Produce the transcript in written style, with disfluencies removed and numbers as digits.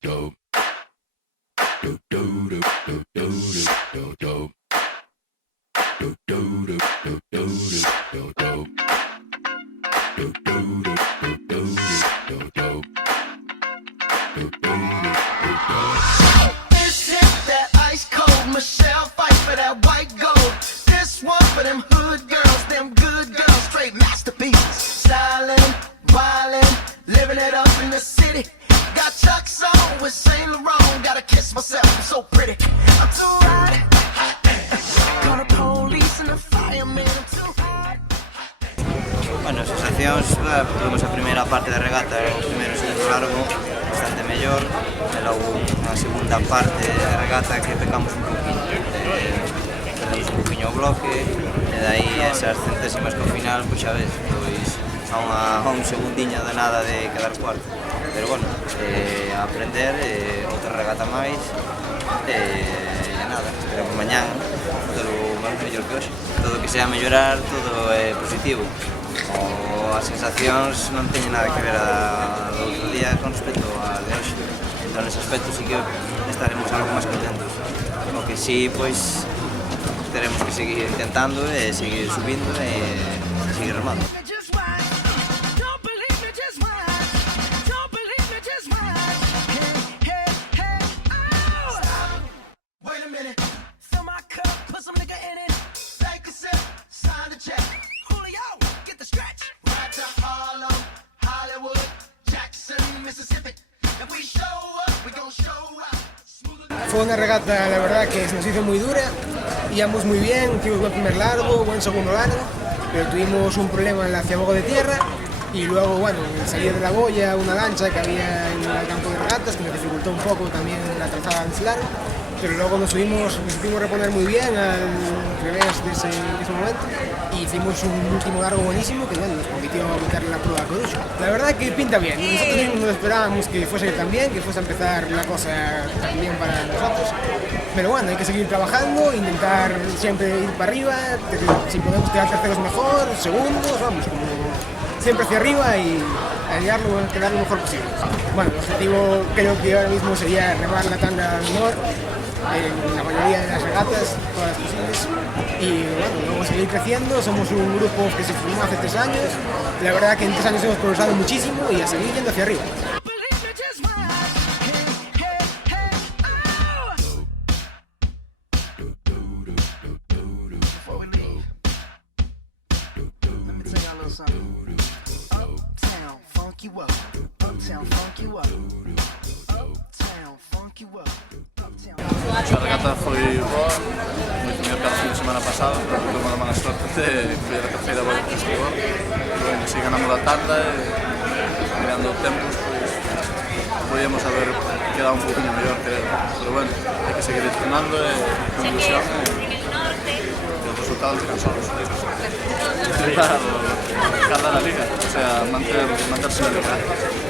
This hit that ice cold Michelle fight for that white gold. This one for them hood girls, them good girls, straight masterpieces. Stylin', wildin', living it up in the city. Got Chuck's on with Saint Laurent. Gotta kiss myself, I'm so pretty. I'm too hot. Call the police and the fireman. I'm too hot. Bueno, sensacións, tuvimos a primeira parte da regata, o primeiro segundo largo, bastante mellor, e logo na segunda parte da regata que pecamos un poquinho, perdemos un poquinho o bloque, e dai esas centésimas que ao final, pois xa ves, pois a un segundiño de nada de quedar cuarto. Pero bueno, a aprender, outra regata máis, e nada, esperamos mañán todo máis mellor que hoxe. Todo o que sea mellorar, todo é positivo. As sensacións non teñen nada que ver do outro día con respecto a de hoxe. Entón, nese aspecto sí que estaremos algo máis contentos. O que sí, pois, teremos que seguir intentando e seguir subindo e seguir remando. Fue una regata, la verdad, que se nos hizo muy dura, íbamos muy bien, hicimos buen primer largo, buen segundo largo, pero tuvimos un problema en la ciaboga de tierra y luego, bueno, salir de la boya, una lancha que había en el campo de regatas que nos dificultó un poco también la trazada en ese largo, pero luego nos supimos reponer muy bien al revés de ese momento y hicimos un último largo buenísimo que, bueno, nos permitió meterle la prueba a Corucho. La verdad que pinta bien, nosotros mismos no esperábamos que fuese tan bien, que fuese a empezar la cosa tan bien para nosotros, pero bueno, hay que seguir trabajando, intentar siempre ir para arriba, si podemos quedar terceros mejor, segundos, vamos, como siempre hacia arriba y quedar lo mejor posible. Bueno, el objetivo creo que ahora mismo sería remar la tanda menor en la mayoría de las regatas, todas las posibles, y bueno, vamos a seguir creciendo. Somos un grupo que se formó hace 3 años, la verdad que en 3 años hemos progresado muchísimo y a seguir yendo hacia arriba. A regata foi boa, moito mellor que a fin de semana pasada, pero tuve unha mala sorte de que foi a terceira volta que estivou. Bueno, si ganamos a tanda e mirando tempos, pois podíamos haber quedado un poquinho mellor, creo. Pero bueno, hai que seguir entrenando e con ilusión e os resultados que son os intentar ganar a liga, o sea, manterse na liga.